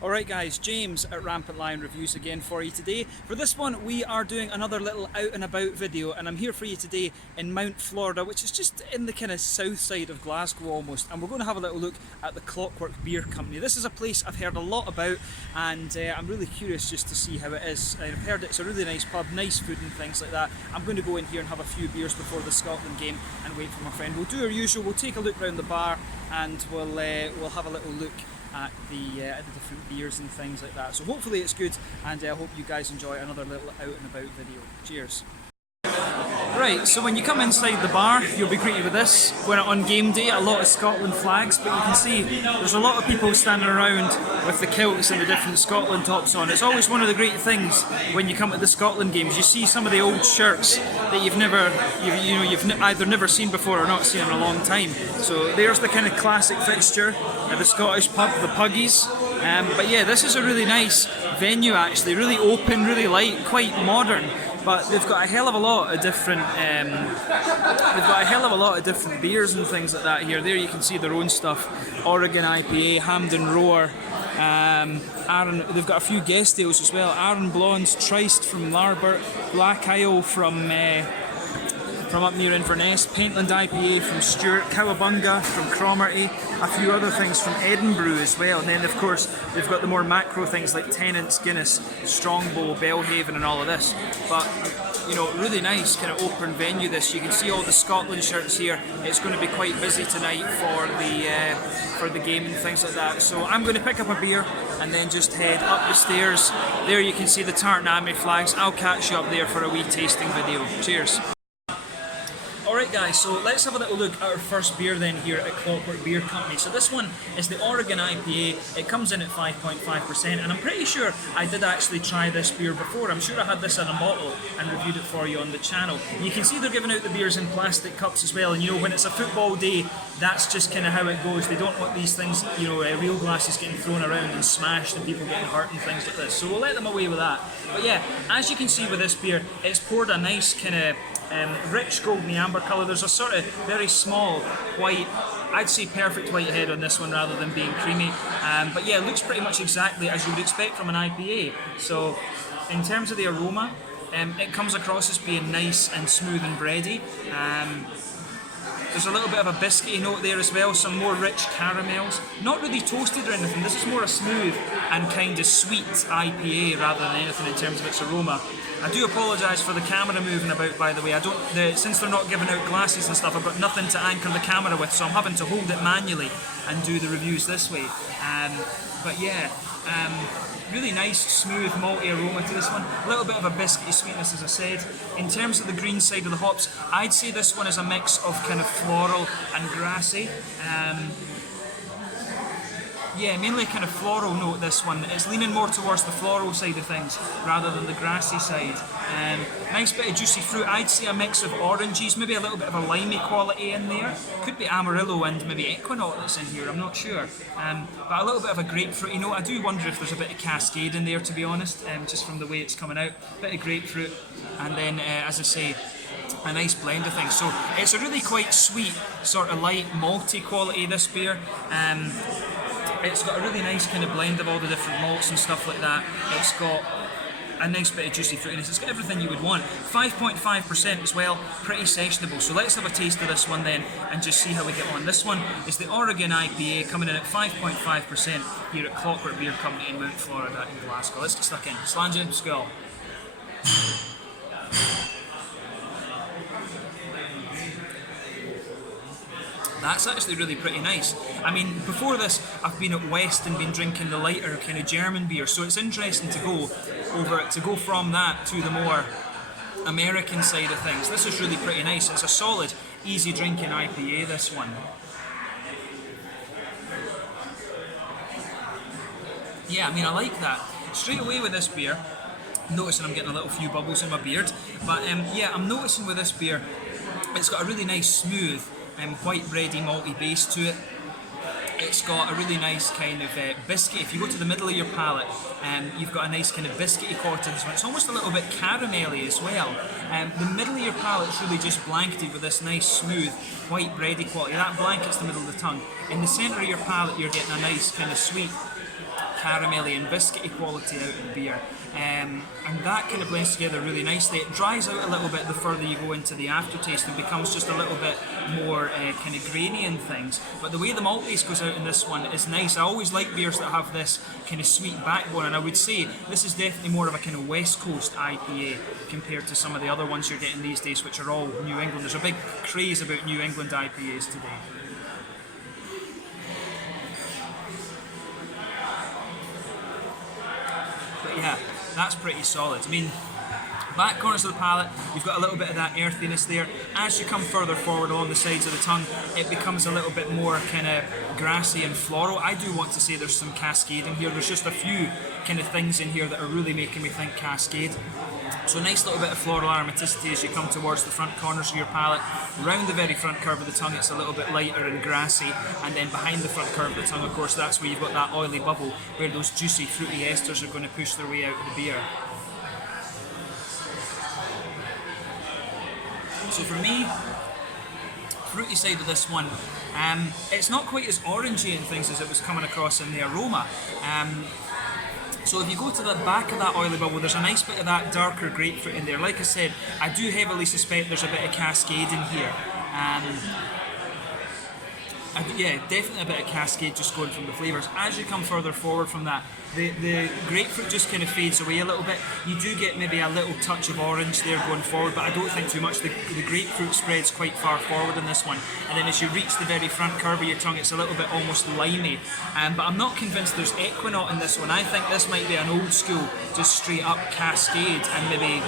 Alright guys, James at Rampant Lion Reviews again for you today. For this one we are doing another little out and about video, and I'm here for you today in Mount Florida, which is just in the kind of south side of Glasgow almost, and we're going to have a little look at the Clockwork Beer Co. This is a place I've heard a lot about, and I'm really curious just to see how it is. I've heard it's a really nice pub, nice food and things like that. I'm going to go in here and have a few beers before the Scotland game and wait for my friend. We'll do our usual, we'll take a look around the bar and we'll have a little look at the different beers and things like that. So hopefully it's good, and I hope you guys enjoy another little out and about video. Cheers. Right, so when you come inside the bar, you'll be greeted with this. We're on game day, a lot of Scotland flags, but you can see there's a lot of people standing around with the kilts and the different Scotland tops on. It's always one of the great things when you come to the Scotland games. You see some of the old shirts that you've either never seen before or not seen in a long time. So there's the kind of classic fixture at the Scottish pub, the Puggies. But yeah, this is a really nice venue actually, really open, really light, quite modern. But they've got a hell of a lot of different beers and things like that here. There you can see their own stuff: Oregon IPA, Hampden Roar. They've got a few guest ales as well: Aaron Blonde's Trist from Larbert, Black Isle from up near Inverness, Paintland IPA from Stewart, Cowabunga from Cromarty, a few other things from Edinburgh as well, and then of course they've got the more macro things like Tennant's, Guinness, Strongbow, Belhaven and all of this. But you know, really nice kind of open venue this. You can see all the Scotland shirts here. It's going to be quite busy tonight for the game and things like that. So I'm going to pick up a beer and then just head up the stairs. There you can see the Tartan Army flags. I'll catch you up there for a wee tasting video. Cheers. Alright guys, so let's have a little look at our first beer then here at Clockwork Beer Company. So this one is the Oregon IPA. It comes in at 5.5%, and I'm pretty sure I did actually try this beer before. I'm sure I had this in a bottle and reviewed it for you on the channel. You can see they're giving out the beers in plastic cups as well, and you know, when it's a football day, that's just kind of how it goes. They don't want these things, you know, real glasses getting thrown around and smashed and people getting hurt and things like this. So we'll let them away with that. But yeah, as you can see with this beer, it's poured a nice kind of rich golden amber colour. There's a sort of very small white, I'd say perfect white head on this one rather than being creamy. But yeah, it looks pretty much exactly as you would expect from an IPA. So in terms of the aroma, it comes across as being nice and smooth and bready. There's a little bit of a biscuity note there as well, some more rich caramels. Not really toasted or anything, this is more a smooth and kind of sweet IPA rather than anything in terms of its aroma. I do apologise for the camera moving about, by the way. Since they're not giving out glasses and stuff, I've got nothing to anchor the camera with, so I'm having to hold it manually and do the reviews this way. But yeah, really nice, smooth, malty aroma to this one. A little bit of a biscuity sweetness, as I said. In terms of the green side of the hops, I'd say this one is a mix of kind of floral and grassy. Yeah, mainly kind of floral note, this one. It's leaning more towards the floral side of things rather than the grassy side. Nice bit of juicy fruit. I'd say a mix of oranges, maybe a little bit of a limey quality in there. Could be Amarillo and maybe Equinox that's in here, I'm not sure. But a little bit of a grapefruity note. I do wonder if there's a bit of Cascade in there, to be honest, just from the way it's coming out. Bit of grapefruit, and then, as I say, a nice blend of things. So it's a really quite sweet, sort of light, malty quality, this beer. It's got a really nice kind of blend of all the different malts and stuff like that. It's got a nice bit of juicy fruitiness. It's got everything you would want. 5.5% as well, pretty sessionable. So let's have a taste of this one then and just see how we get on. This one is the Oregon IPA, coming in at 5.5% here at Clockwork Beer Company in Mount Florida in Glasgow. Let's get stuck in. Slàinte, skull. That's actually really pretty nice. I mean, before this, I've been at West and been drinking the lighter kind of German beer, so it's interesting to go from that to the more American side of things. This is really pretty nice. It's a solid, easy drinking IPA, this one. Yeah, I mean, I like that. Straight away with this beer, noticing I'm getting a little few bubbles in my beard, but yeah, I'm noticing with this beer, it's got a really nice smooth, white bready malty base to it. It's got a really nice kind of biscuit. If you go to the middle of your palate, you've got a nice kind of biscuity quality to this one. It's almost a little bit caramelly as well. The middle of your palate's really just blanketed with this nice smooth white bready quality. That blanket's the middle of the tongue. In the centre of your palate, you're getting a nice kind of sweet caramelly and biscuity quality out of the beer. And that kind of blends together really nicely. It dries out a little bit the further you go into the aftertaste and becomes just a little bit more kind of grainy and things. But the way the malt base goes out in this one is nice. I always like beers that have this kind of sweet backbone, and I would say this is definitely more of a kind of West Coast IPA compared to some of the other ones you're getting these days, which are all New England. There's a big craze about New England IPAs today. But yeah, that's pretty solid. I mean, back corners of the palate, you've got a little bit of that earthiness there. As you come further forward along the sides of the tongue, it becomes a little bit more kind of grassy and floral. I do want to say there's some Cascade in here. There's just a few kind of things in here that are really making me think Cascade. So a nice little bit of floral aromaticity as you come towards the front corners of your palate. Round the very front curve of the tongue, it's a little bit lighter and grassy, and then behind the front curve of the tongue, of course, that's where you've got that oily bubble where those juicy fruity esters are going to push their way out of the beer. So for me, fruity side of this one, it's not quite as orangey and things as it was coming across in the aroma. So if you go to the back of that oily bubble, there's a nice bit of that darker grapefruit in there. Like I said, I do heavily suspect there's a bit of Cascade in here. Yeah, definitely a bit of Cascade just going from the flavours. As you come further forward from that, the grapefruit just kind of fades away a little bit. You do get maybe a little touch of orange there going forward, but I don't think too much. The grapefruit spreads quite far forward in this one. And then as you reach the very front curve of your tongue, it's a little bit almost limey. But I'm not convinced there's Equinaut in this one. I think this might be an old school, just straight up Cascade, and maybe,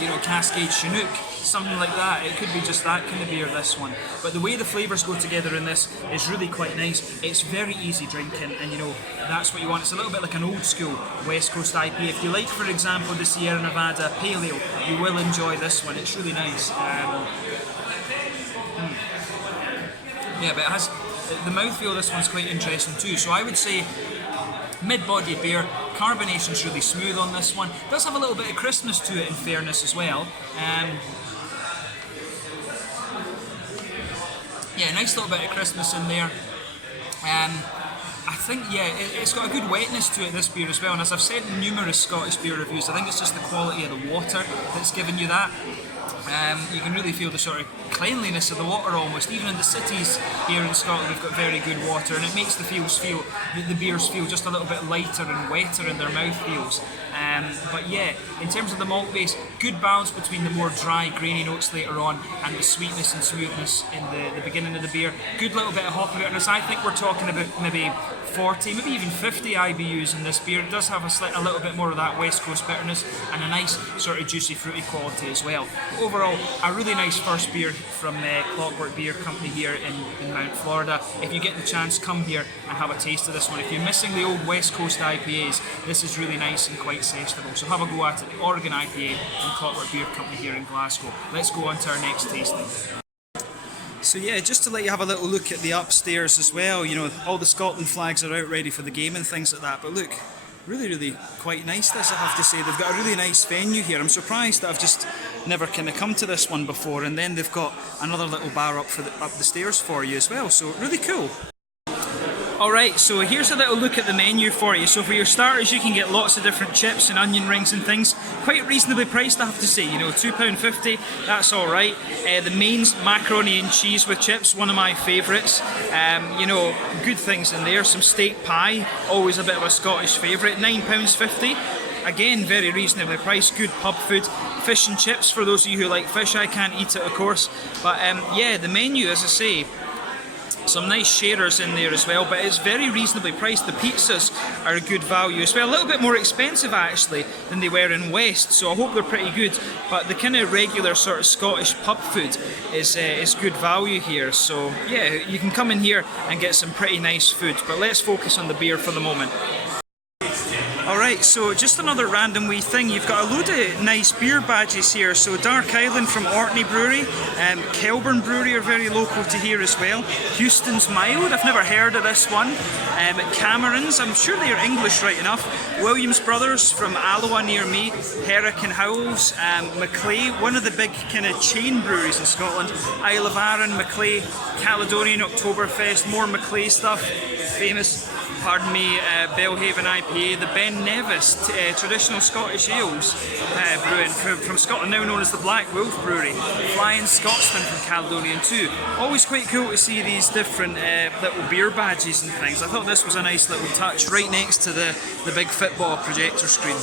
you know, Cascade Chinook. Something like that. It could be just that kind of beer, this one. But the way the flavours go together in this is really quite nice. It's very easy drinking, and you know, that's what you want. It's a little bit like an old school West Coast IPA. If you like, for example, the Sierra Nevada Pale Ale, you will enjoy this one. It's really nice. Yeah, but it has the mouthfeel of this one's quite interesting too. So I would say mid-body beer. Carbonation's really smooth on this one. It does have a little bit of crispness to it, in fairness, as well. Yeah, nice little bit of crispness in there. I think, yeah, it's got a good wetness to it, this beer as well. And as I've said in numerous Scottish beer reviews, I think it's just the quality of the water that's giving you that. You can really feel the sort of cleanliness of the water almost. Even in the cities here in Scotland, we've got very good water, and it makes the beers feel just a little bit lighter and wetter in their mouthfeels. But yeah, in terms of the malt base, good balance between the more dry, grainy notes later on and the sweetness and smoothness in the beginning of the beer. Good little bit of hoppy bitterness. I think we're talking about maybe 40, maybe even 50 IBUs in this beer. It does have a little bit more of that West Coast bitterness and a nice sort of juicy fruity quality as well. But overall, a really nice first beer from Clockwork Beer Company here in Mount Florida. If you get the chance, come here and have a taste of this one. If you're missing the old West Coast IPAs, this is really nice and quite sessionable. So have a go at it. The Oregon IPA from Clockwork Beer Company here in Glasgow. Let's go on to our next tasting. So yeah, just to let you have a little look at the upstairs as well, you know, all the Scotland flags are out ready for the game and things like that, but look, really quite nice this, I have to say. They've got a really nice venue here. I'm surprised that I've just never kind of come to this one before, and then they've got another little bar up the stairs for you as well, so really cool. Alright, so here's a little look at the menu for you. So for your starters, you can get lots of different chips and onion rings and things. Quite reasonably priced, I have to say. You know, £2.50, that's alright. The mains, macaroni and cheese with chips, one of my favourites. You know, good things in there. Some steak pie, always a bit of a Scottish favourite. £9.50. Again, very reasonably priced, good pub food. Fish and chips, for those of you who like fish. I can't eat it, of course. But yeah, the menu, as I say, some nice sharers in there as well, but it's very reasonably priced. The pizzas are a good value as well. A little bit more expensive actually than they were in West, so I hope they're pretty good. But the kind of regular sort of Scottish pub food is good value here. So yeah, you can come in here and get some pretty nice food. But let's focus on the beer for the moment. Alright, so just another random wee thing. You've got a load of nice beer badges here. So Dark Island from Orkney Brewery, Kelburn Brewery are very local to here as well. Houston's Mild, I've never heard of this one. Cameron's, I'm sure they're English right enough. Williams Brothers from Alloa near me. Herrick and Howells, Maclay, one of the big kind of chain breweries in Scotland. Isle of Arran, Maclay, Caledonian Oktoberfest, more Maclay stuff, famous. pardon me, Belhaven IPA, the Ben Nevis traditional Scottish ales brewing from Scotland, now known as the Black Wolf Brewery. Flying Scotsman from Caledonian too. Always quite cool to see these different little beer badges and things. I thought this was a nice little touch right next to the big football projector screen.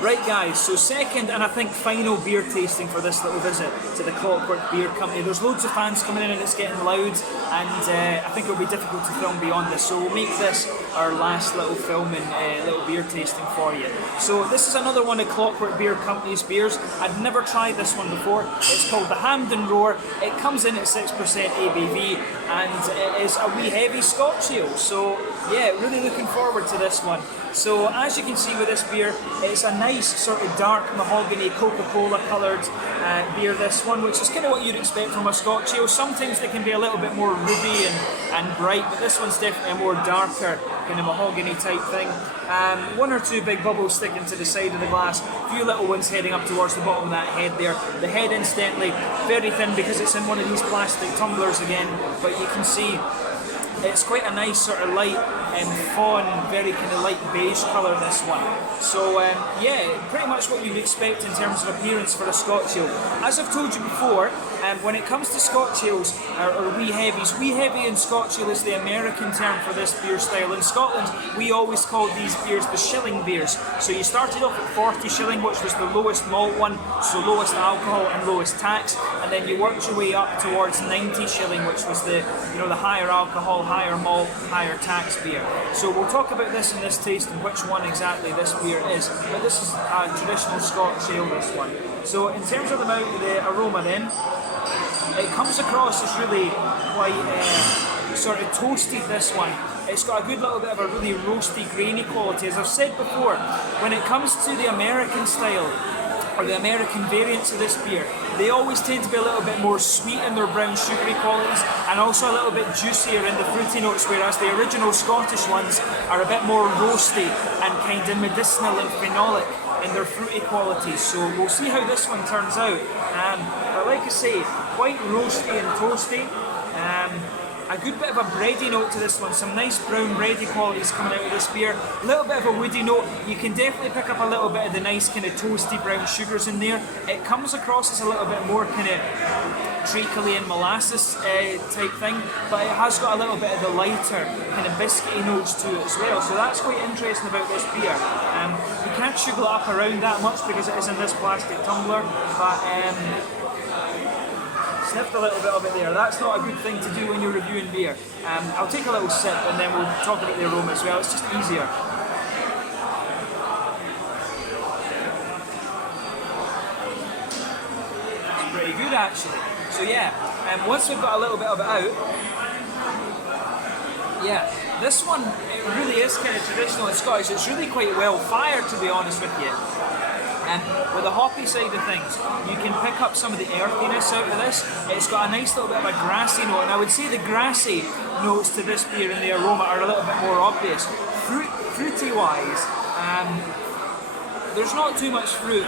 Right guys, so second and I think final beer tasting for this little visit to the Clockwork Beer Company. There's loads of fans coming in and it's getting loud, and I think it'll be difficult to film beyond this, so we'll make this our last little filming, little beer tasting for you. So this is another one of Clockwork Beer Company's beers. I'd never tried this one before. It's called the Hampden Roar. It comes in at 6% ABV and it is a wee heavy Scotch ale, so yeah, really looking forward to this one. So as you can see with this beer, it's a nice sort of dark mahogany Coca-Cola coloured beer, this one, which is kind of what you'd expect from a Scotch ale. Sometimes they can be a little bit more ruby and bright, but this one's definitely a more darker kind of mahogany type thing. One or two big bubbles sticking to the side of the glass, a few little ones heading up towards the bottom of that head there. The head incidentally very thin because it's in one of these plastic tumblers again, but you can see it's quite a nice sort of light fawn, very kind of light beige colour, this one. So yeah, pretty much what you'd expect in terms of appearance for a Scotch ale. As I've told you before, when it comes to Scotch ales or wee heavy in Scotch ale is the American term for this beer style. In Scotland, we always called these beers the shilling beers. So you started off at 40 shilling, which was the lowest malt one, so lowest alcohol and lowest tax, and then you worked your way up towards 90 shilling, which was the the higher alcohol, higher malt, higher tax beer. So we'll talk about this in this taste and which one exactly this beer is. But this is a traditional Scotch ale, this one. So in terms of the aroma then, it comes across as really quite sort of toasty, this one. It's got a good little bit of a really roasty, grainy quality. As I've said before, when it comes to the American style, or the American variants of this beer, they always tend to be a little bit more sweet in their brown sugary qualities and also a little bit juicier in the fruity notes, whereas the original Scottish ones are a bit more roasty and kind of medicinal and phenolic in their fruity qualities. So we'll see how this one turns out. But like I say, quite roasty and toasty. A good bit of a bready note to this one, some nice brown bready qualities coming out of this beer. A little bit of a woody note. You can definitely pick up a little bit of the nice kind of toasty brown sugars in there. It comes across as a little bit more kind of treacly and molasses type thing, but it has got a little bit of the lighter kind of biscuity notes to it as well. So that's quite interesting about this beer. You can't sugar it up around that much because it is in this plastic tumbler, but sniffed a little bit of it there. That's not a good thing to do when you're reviewing beer. I'll take a little sip and then we'll talk about the aroma as well. It's just easier. It's pretty good actually. So yeah, once we've got a little bit of it out, yeah, this one, it really is kind of traditional and Scottish. It's really quite well fired, to be honest with you. With the hoppy side of things, you can pick up some of the earthiness out of this. It's got a nice little bit of a grassy note, and I would say the grassy notes to this beer in the aroma are a little bit more obvious. Fruity wise, there's not too much fruit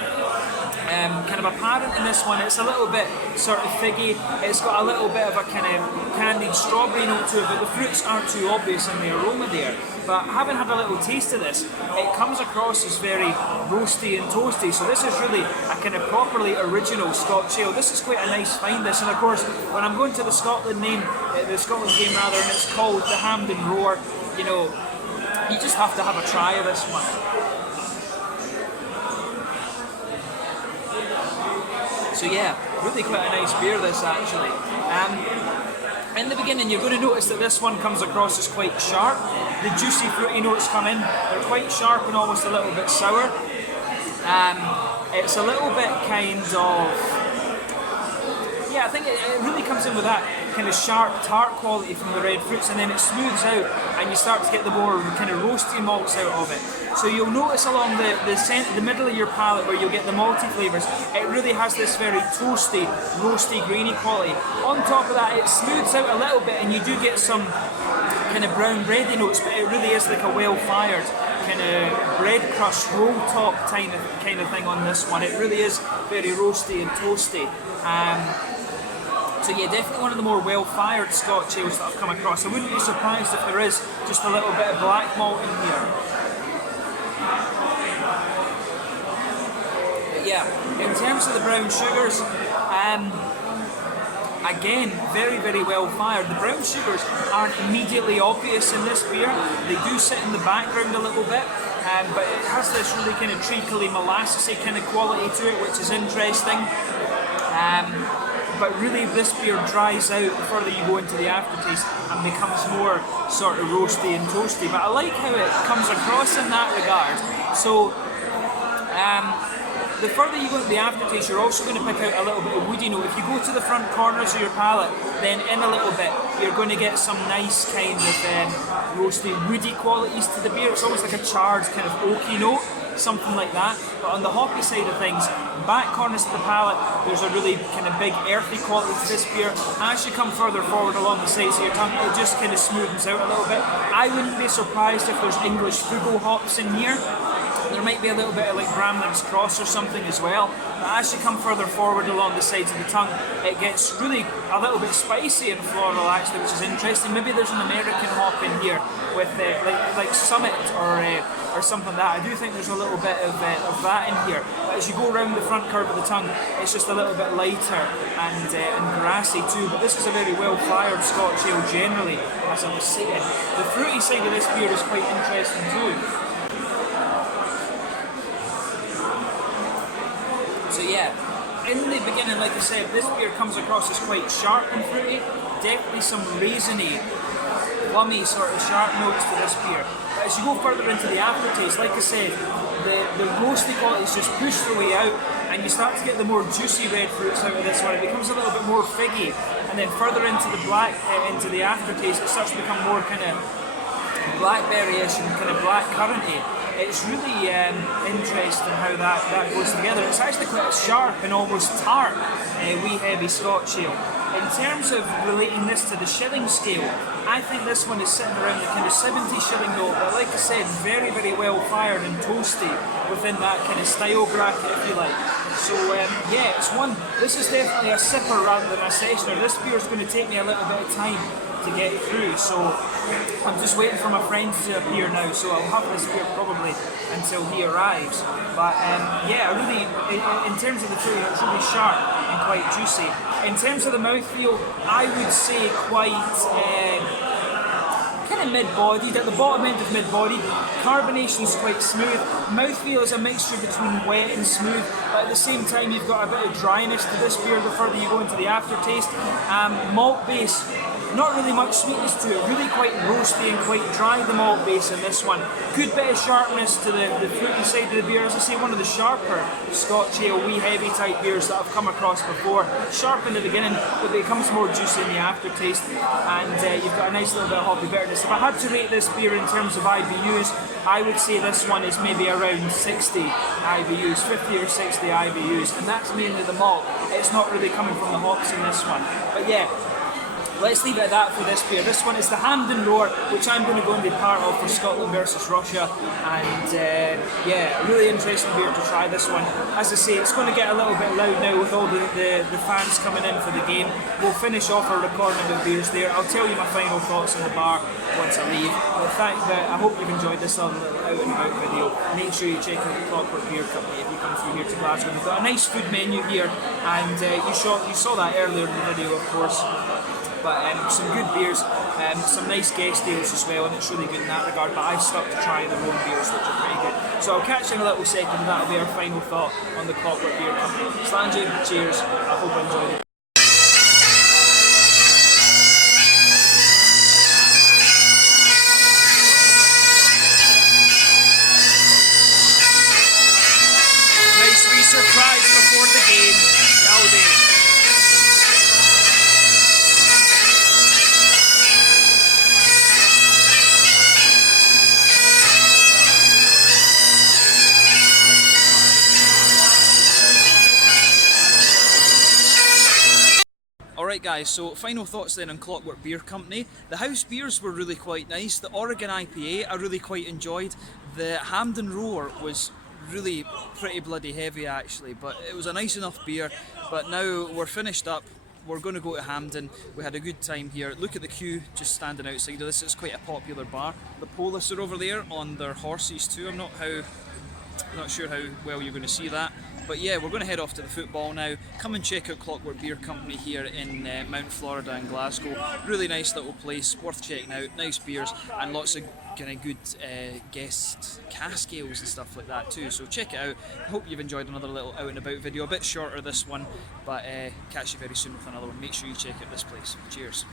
kind of apparent in this one. It's a little bit sort of figgy. It's got a little bit of a kind of candied strawberry note to it, but the fruits aren't too obvious in the aroma there. But having had a little taste of this, it comes across as very roasty and toasty. So this is really a kind of properly original Scotch ale. This is quite a nice find, this. And of course, when I'm going to the Scotland game rather, and it's called the Hampden Roar, you just have to have a try of this one. So yeah, really quite a nice beer, this actually. In the beginning, you're going to notice that this one comes across as quite sharp. The juicy fruity notes come in. They're quite sharp and almost a little bit sour. It's a little bit kind of... Yeah, I think it really comes in with that kind of sharp tart quality from the red fruits, and then it smooths out and you start to get the more kind of roasty malts out of it. So you'll notice along the middle of your palate where you'll get the malty flavours, it really has this very toasty, roasty, grainy quality. On top of that, it smooths out a little bit and you do get some kind of brown bready notes, but it really is like a well-fired kind of bread crust roll top kind of thing on this one. It really is very roasty and toasty. So yeah, definitely one of the more well-fired Scotch ales that I've come across. I wouldn't be surprised if there is just a little bit of black malt in here. But yeah, in terms of the brown sugars, again, very, very well fired. The brown sugars aren't immediately obvious in this beer. They do sit in the background a little bit, but it has this really kind of treacly, molassesy kind of quality to it, which is interesting. But really, this beer dries out the further you go into the aftertaste and becomes more sort of roasty and toasty. But I like how it comes across in that regard. So, the further you go into the aftertaste, you're also going to pick out a little bit of woody note. If you go to the front corners of your palate, then in a little bit, you're going to get some nice kind of roasty, woody qualities to the beer. It's almost like a charred kind of oaky note, something like that. But on the hoppy side of things, back corners of the palate, there's a really kind of big earthy quality to this beer. As you come further forward along the sides of your tongue, it just kind of smoothens out a little bit. I wouldn't be surprised if there's English Fugo hops in here. There might be a little bit of like Bramling's Cross or something as well. But as you come further forward along the sides of the tongue, it gets really a little bit spicy and floral actually, which is interesting. Maybe there's an American hop in here with like Summit or something like that. I do think there's a little bit of that in here. But as you go around the front curve of the tongue, it's just a little bit lighter and grassy too. But this is a very well-fired Scotch ale generally, as I was saying. The fruity side of this beer is quite interesting too. So yeah, in the beginning, like I said, this beer comes across as quite sharp and fruity. Definitely some raisiny, plummy sort of sharp notes to this beer. But as you go further into the aftertaste, like I said, the roasty qualities just push their way out, and you start to get the more juicy red fruits out of this one. It becomes a little bit more figgy, and then further into the into the aftertaste, it starts to become more kind of blackberry-ish and kind of black curranty. It's really interesting how that goes together. It's actually quite a sharp and almost tart, wee heavy Scotch ale. In terms of relating this to the shilling scale, I think this one is sitting around the kind of 70 shilling note, but like I said, very, very well fired and toasty within that kind of style bracket, if you like. So yeah, this is definitely a sipper rather than a sessioner. This beer is going to take me a little bit of time to get through, so I'm just waiting for my friend to appear now, so I'll have this beer probably until he arrives. But yeah, really, in terms of the fruit, it's really sharp and quite juicy. In terms of the mouthfeel, I would say quite kind of mid-bodied, at the bottom end of mid-bodied. Carbonation is quite smooth. Mouthfeel is a mixture between wet and smooth, but at the same time you've got a bit of dryness to this beer the further you go into the aftertaste. Malt base, not really much sweetness to it, really quite roasty and quite dry, the malt base in this one. Good bit of sharpness to the fruity side of the beer. As I say, one of the sharper Scotch ale, wee heavy type beers that I've come across before. Sharp in the beginning, but it becomes more juicy in the aftertaste, and you've got a nice little bit of hoppy bitterness. If I had to rate this beer in terms of IBUs, I would say this one is maybe around 60 IBUs, 50 or 60 IBUs, and that's mainly the malt. It's not really coming from the hops in this one. But yeah, let's leave it at that for this beer. This one is the Hamden Roar, which I'm going to go and be part of for Scotland versus Russia. And yeah, really interesting beer to try this one. As I say, it's going to get a little bit loud now with all the fans coming in for the game. We'll finish off our recording of the beers there. I'll tell you my final thoughts on the bar once I leave. But I hope you've enjoyed this little out and about video. Make sure you check out the Clockwork Beer Co if you come through here to Glasgow. We've got a nice food menu here, and you saw that earlier in the video, of course. But some good beers, some nice guest ales as well, and it's really good in that regard. But I stuck to try their own beers, which are pretty good. So I'll catch you in a little second, and that'll be our final thought on the Clockwork Beer Co. Slangy, cheers, I hope you enjoyed it. Nice wee surprise before the game, Yowdy. Alright guys, so final thoughts then on Clockwork Beer Company. The house beers were really quite nice. The Oregon IPA I really quite enjoyed. The Hamden Roar was really pretty bloody heavy actually, but it was a nice enough beer. But now we're finished up we're going to go to Hampden. We had a good time here. Look at the queue just standing outside of this. It's quite a popular bar. The Police are over there on their horses too. I'm not sure how well you're going to see that. But yeah, we're going to head off to the football now. Come and check out Clockwork Beer Company here in Mount Florida in Glasgow. Really nice little place, worth checking out. Nice beers and lots of kind of good guest cask ales and stuff like that too. So check it out. I hope you've enjoyed another little out and about video. A bit shorter this one, but catch you very soon with another one. Make sure you check out this place. Cheers.